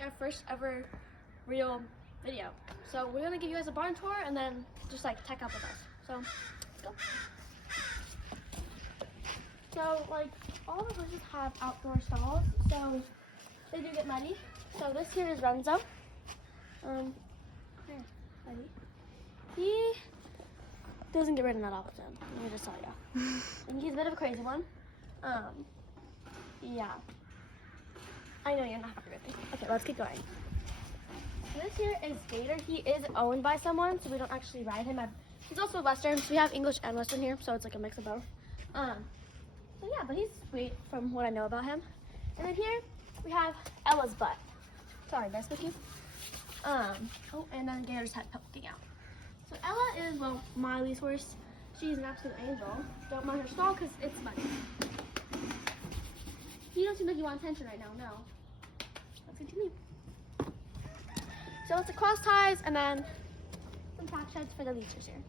like our first ever real video. So we're gonna give you guys a barn tour and then just like tech up with us. So let's go. So like all the horses have outdoor stalls, so they do get muddy. So this here is Renzo. Here, buddy. He doesn't get rid of that often. Let me just tell you. And he's a bit of a crazy one. Yeah. I know you're not happy with me. Okay, let's keep going. This here is Gator. He is owned by someone, so we don't actually ride him. He's also Western, so we have English and Western here, so it's like a mix of both. So yeah, but he's sweet from what I know about him. And then here we have Ella's butt. Sorry, guys, cookie. Oh, and then Gator's head poking out. So Ella is, well, Miley's horse. She's an absolute angel. Don't mind her stall because it's muddy. He don't seem like he wants attention right now, no. Let's continue. So it's a cross ties and then some tack sheds for the leechers here.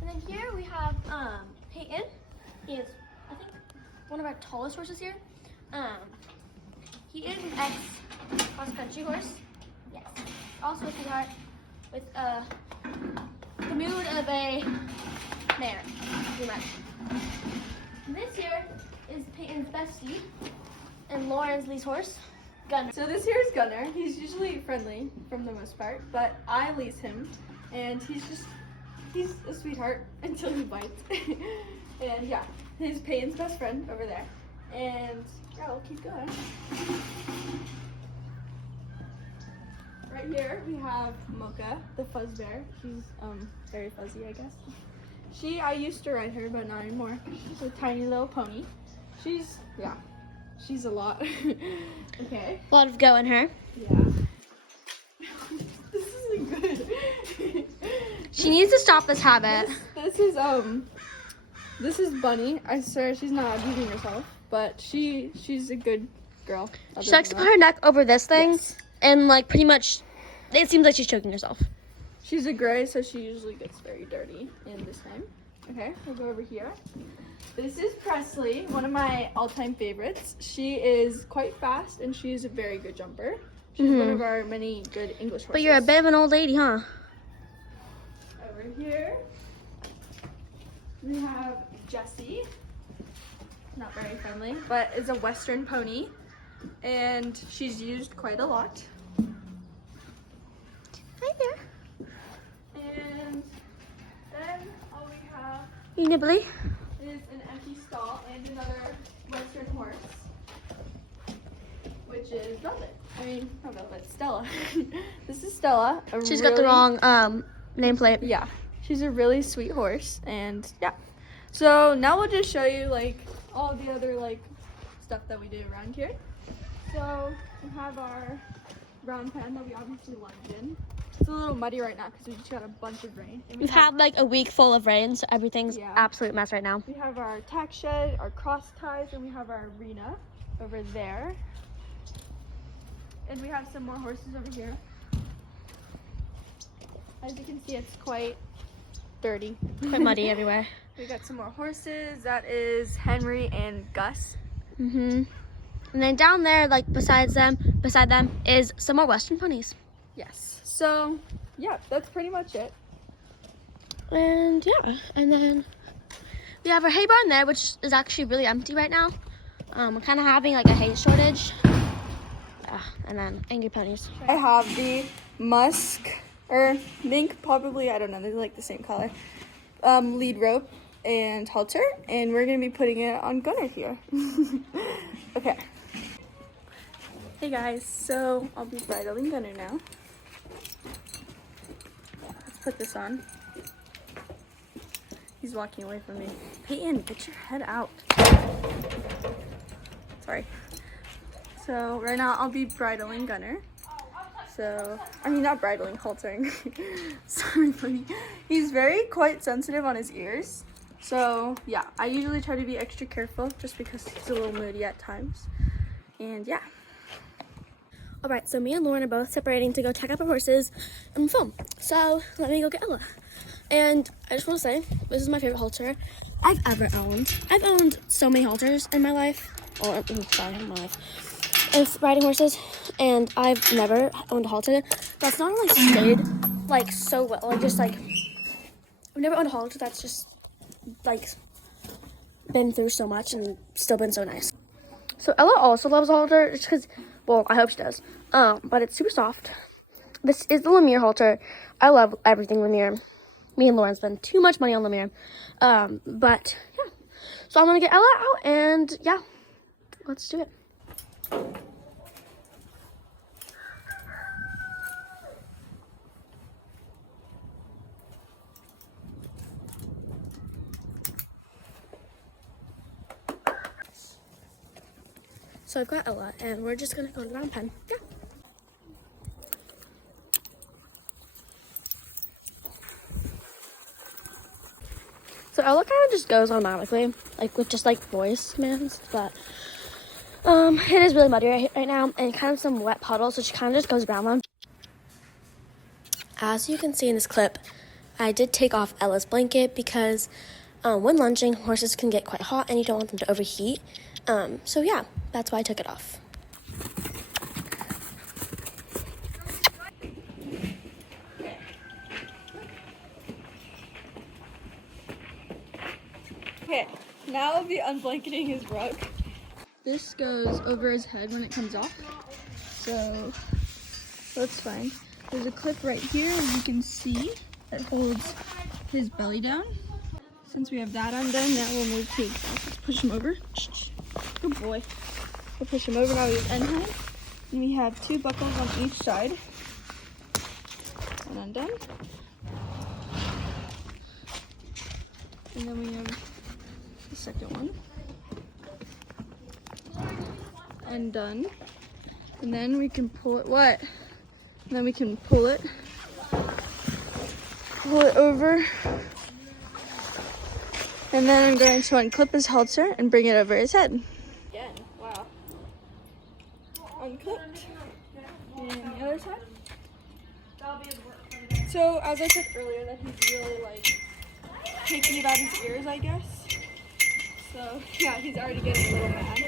And then here we have Peyton. He is, I think, one of our tallest horses here. He is an ex-cross-country horse. Yes. Also a sweetheart with the mood of a mare, pretty much. This here is Peyton's bestie and Lauren's lease horse, Gunner. So this here is Gunner. He's usually friendly for the most part, but I lease him, and he's a sweetheart until he bites. And yeah, he's Peyton's best friend over there. And yeah, we'll keep going. Right here we have Mocha, the fuzz bear. She's very fuzzy, I guess. I used to ride her, but not anymore. She's a tiny little pony. She's a lot. Okay. A lot of go in her. Yeah. This isn't good. She needs to stop this habit. This is Bunny. I swear she's not abusing herself, but she's a good girl. She likes to put her neck over this thing, yes. And like pretty much, it seems like she's choking herself. She's a gray, so she usually gets very dirty in this time. Okay, we'll go over here. This is Presley, one of my all-time favorites. She is quite fast, and she's a very good jumper. She's one of our many good English horses. But you're a bit of an old lady, huh? Over here, we have Jessie. Not very friendly, but is a Western pony, and she's used quite a lot. Hi there. And then all we have you nibbly? Is an empty stall and another Western horse, which is Velvet. I mean, not Velvet, Stella. This is Stella. She's got the wrong nameplate. Yeah, she's a really sweet horse, and yeah. So now we'll just show you like all the other like stuff that we do around here. So we have our round pen that we obviously lunged in. It's a little muddy right now because we just got a bunch of rain. We've had like a week full of rain, so everything's absolute mess right now. We have our tack shed, our cross ties, and we have our arena over there. And we have some more horses over here. As you can see, it's quite dirty. Quite muddy everywhere. We got some more horses. That is Henry and Gus. And then down there, like beside them, is some more Western ponies. Yes. So, yeah, that's pretty much it. And yeah, and then we have our hay barn there, which is actually really empty right now. We're kind of having like a hay shortage. And then angry ponies. I have the musk or mink, probably, I don't know, they're like the same color. Lead rope and halter, and we're gonna be putting it on Gunner here. Okay. Hey guys, so I'll be bridling Gunner now. Let's put this on. He's walking away from me. Peyton, get your head out. Sorry. So right now I'll be bridling Gunner. So, I mean not bridling, haltering. Sorry buddy. He's quite sensitive on his ears. So yeah, I usually try to be extra careful just because he's a little moody at times. And yeah. All right, so me and Lauren are both separating to go check out our horses and film. So let me go get Ella. And I just want to say, this is my favorite halter I've ever owned. I've owned so many halters in my life. Or, sorry, in my life. Of riding horses. And I've never owned a halter that's not only stayed, like, so well. Like, just, like, I've never owned a halter that's just, like, been through so much and still been so nice. So Ella also loves a halter just because, well, I hope she does. But it's super soft. This is the Lemire halter. I love everything Lemire. Me and Lauren spend too much money on Lemire. But yeah. So I'm gonna get Ella out and yeah, let's do it. So I've got Ella and we're just gonna go to the round pen. Yeah. So Ella kind of just goes automatically, like with just like voice commands, but it is really muddy right now and kind of some wet puddles, so she kind of just goes around them. As you can see in this clip, I did take off Ella's blanket because when lunging, horses can get quite hot and you don't want them to overheat. So yeah, that's why I took it off. Okay, now I'll be unblanketing his rug. This goes over his head when it comes off, so that's fine. There's a clip right here, as you can see, that holds his belly down. Since we have that undone, now we'll move to his back. Let's push him over. Good boy. We'll push him over now to his end height. And we have 2 buckles on each side. And undone. And then we have the second one. Undone. And then we can pull it, what? And then we can pull it over. And then I'm going to unclip his halter and bring it over his head. Again, wow. Unclipped. And the other side. So, as I said earlier, that he's really like picky about his ears, I guess. So, yeah, he's already getting a little mad.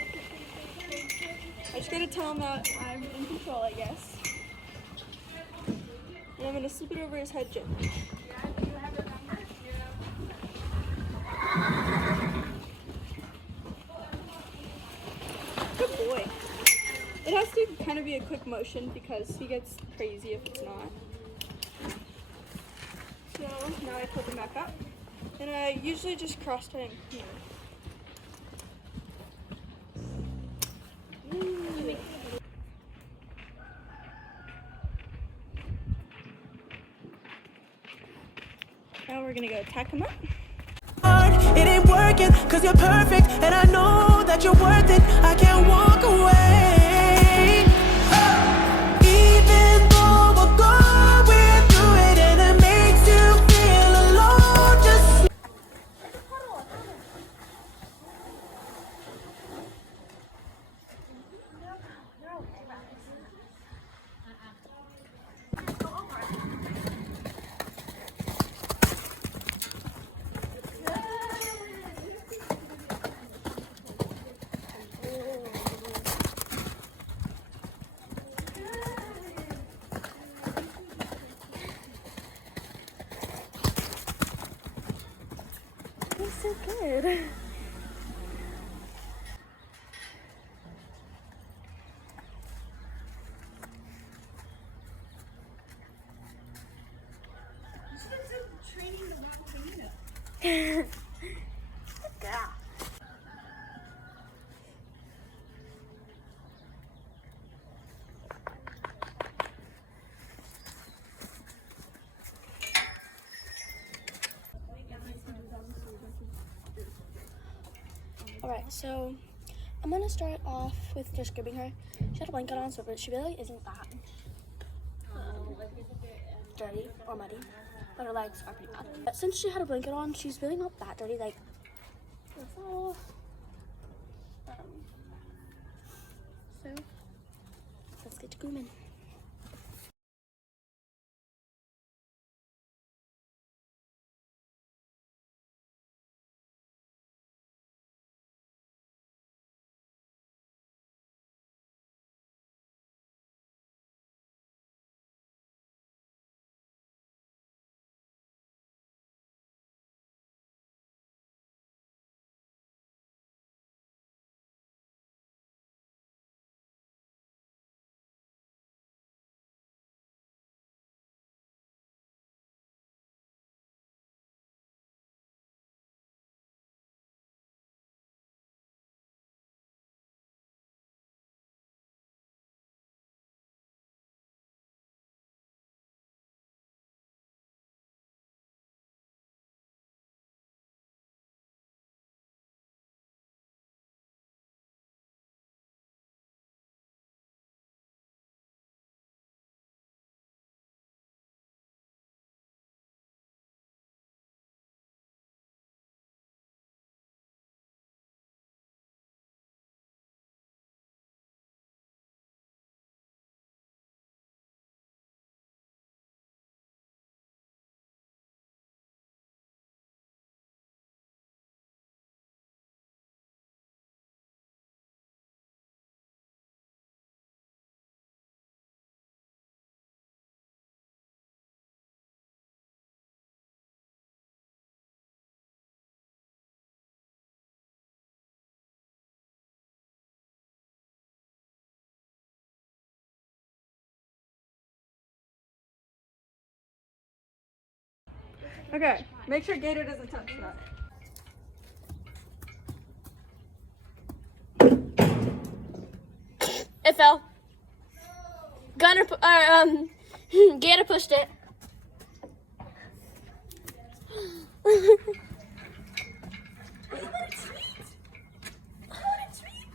I just gotta tell him that I'm in control, I guess. And I'm gonna slip it over his head gently. Good boy. It has to kind of be a quick motion because he gets crazy if it's not. So now I put him back up. And I usually just cross tie him here. Now we're gonna go tack him up. It ain't working, cause you're perfect, and I know that you're worth it. I can't walk away. Even though we're going through it, and it makes you feel alone, just He's so good. Yeah. Alright, so I'm gonna start off with just gripping her. She had a blanket on, so but she really isn't that dirty or muddy, but her legs are pretty bad. But since she had a blanket on, she's really not that dirty. Like, so let's get to grooming. Okay, make sure Gator doesn't touch that. It fell. Gunner, Gator pushed it.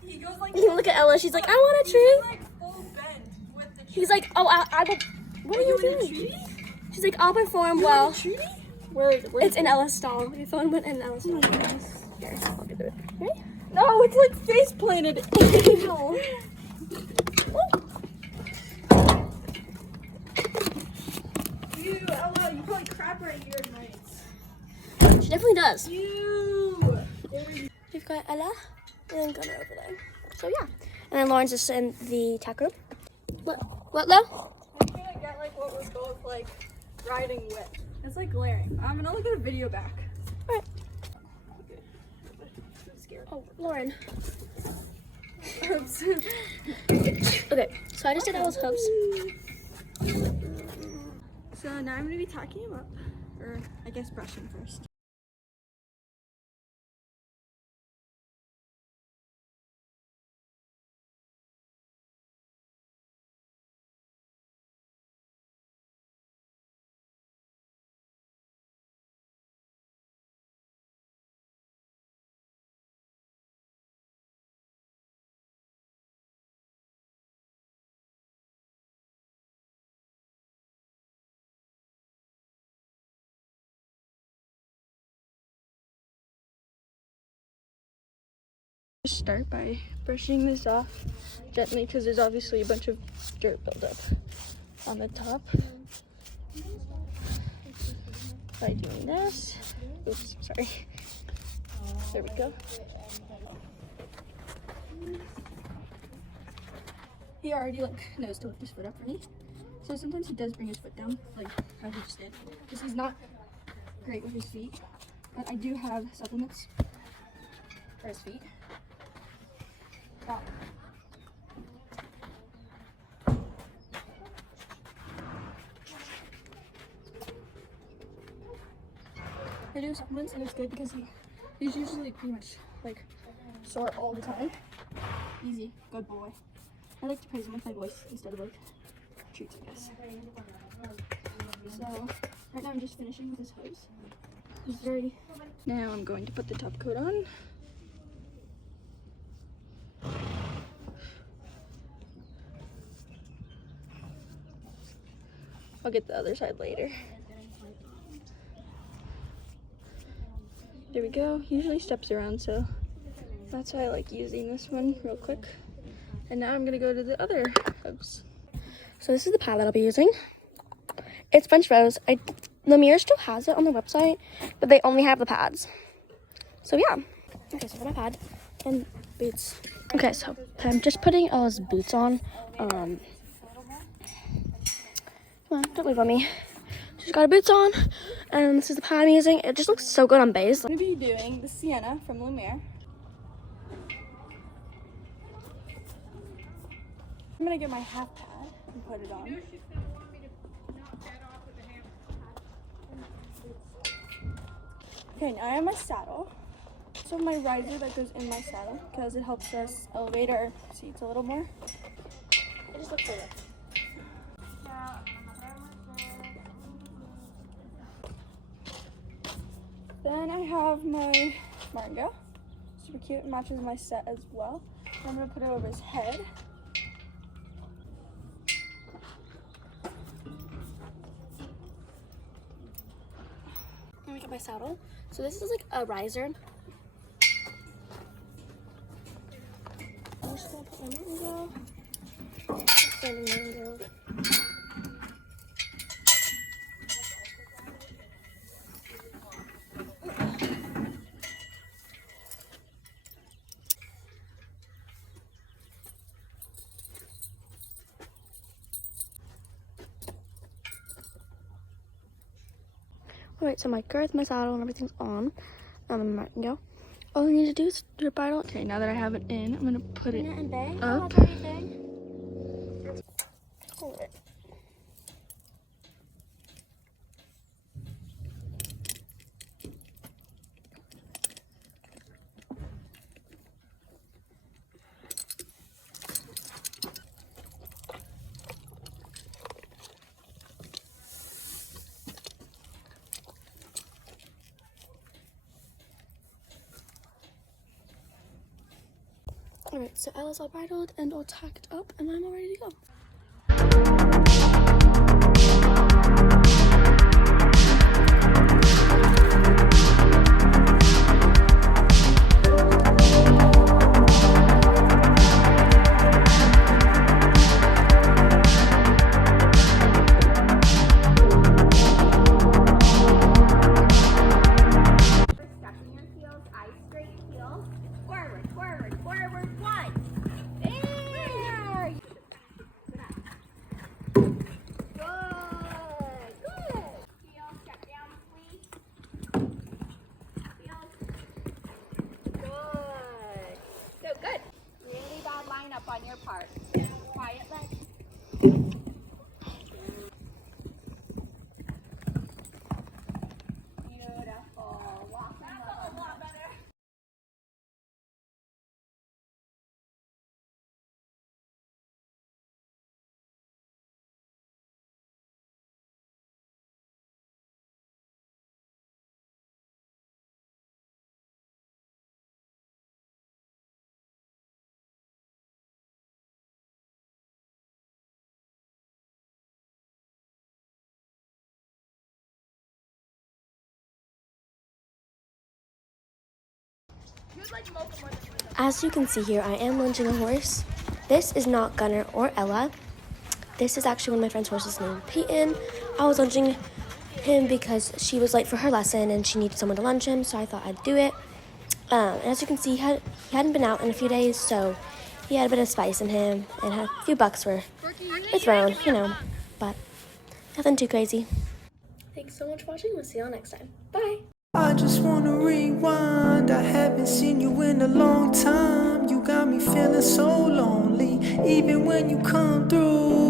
He goes like, Look at Ella. She's like, I want a tree. like full bend with the tree. He's like, oh, I will. What are you doing? She's like, I'll perform well. Where is it? It's in Ella's stall. Your phone went in Ella's stall. Here, I'll get it. Ready? No, it's like face planted. No. You, Ella, you probably crap right here at night. She definitely does. You. We've got Ella and then Gunner over there. So yeah. And then Lauren's just in the tack room. What, Lo? I'm gonna get like what was both like riding wet. It's like glaring. I'm gonna look at a video back. Alright. Okay. I'm scared. Oh, Lauren. Oops. Okay, so I just did Ella's hooves. So now I'm gonna be tacking him up, or I guess brushing first. Start by brushing this off gently because there's obviously a bunch of dirt buildup on the top. By doing this, oops, sorry. There we go. He already knows to lift his foot up for me. So sometimes he does bring his foot down, like how he just did, because he's not great with his feet. But I do have supplements for his feet. Wow. I do supplements and it's good because he's usually pretty much like sore all the time. Easy, good boy. I like to praise him with my voice instead of like treats, I guess. So right now I'm just finishing with his hose. He's very. Now I'm going to put the top coat on. I'll get the other side later. There we go. He usually steps around, so that's why I like using this one real quick. And now I'm gonna go to the other hooves. So this is the pad that I'll be using. It's French Rose. Lemire still has it on their website, but they only have the pads. So yeah. Okay, so for my pad and boots. Okay, so I'm just putting Ella's boots on. Come on, don't leave on me. She's got her boots on, and this is the pad I'm using. It just looks so good on base. I'm gonna be doing the Sienna from Lumiere. I'm gonna get my half pad and put it on. Okay, now I have my saddle. So my riser that goes in my saddle because it helps us elevate our seats a little more. It just looks so good. Then I have my martingale. Super cute. It matches my set as well. I'm gonna put it over his head. I'm gonna get my saddle. So this is like a riser. I'm just gonna put my martingale. Alright, so my girth, my saddle, and everything's on. My martingale. All I need to do is do a bridle. Okay, now that I have it in, I'm gonna put it And bang. up. Hold it. Alright, so Ella's all bridled and all tacked up, and I'm all ready to go. On your part. Quiet leg. Beautiful. Walk a lot better. As you can see here, I am lunging a horse. This is not Gunner or Ella. This is actually one of my friend's horses named Peyton. I was lunging him because she was late for her lesson and she needed someone to lunge him, so I thought I'd do it. And as you can see, he hadn't been out in a few days, so he had a bit of spice in him, and a few bucks were thrown, you know, but nothing too crazy. Thanks so much for watching. We'll see y'all next time. Bye! I just wanna rewind. I haven't seen you in a long time. You got me feeling so lonely, even when you come through.